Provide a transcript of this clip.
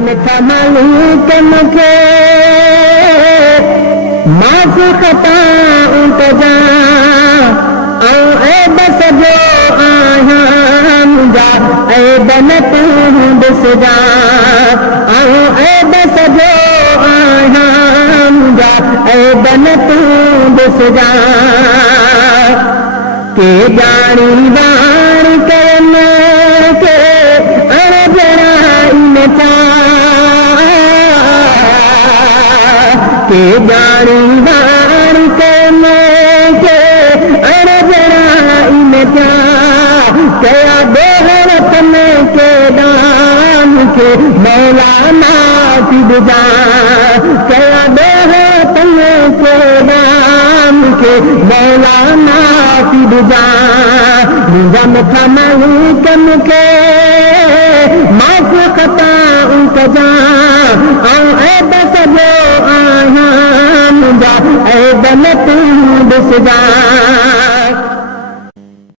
मिठा मालिक मुखे माफ़ ख़ताउं कजा ऐं ऐब सॼो आहियां मुंहिंजा ऐब न तूं ॾिसजा ऐं ऐब सॼो आहियां मुंहिंजा ऐब न तूं ॾिसजा के ॼाणी वाणी कयनि के के ॼाणी वाणी कयनि के अणॼणाई में कया बेहरतन के दान के मौलाना सिबजा कया बेहरतन के दान के मौलाना सिबजा मुंहिंजा मिठा मालिक मुखे माफ़ ख़ताउं कजा ऐं ऐब सॼो आहियां मुंहिंजा ऐब न तूं ॾिसजा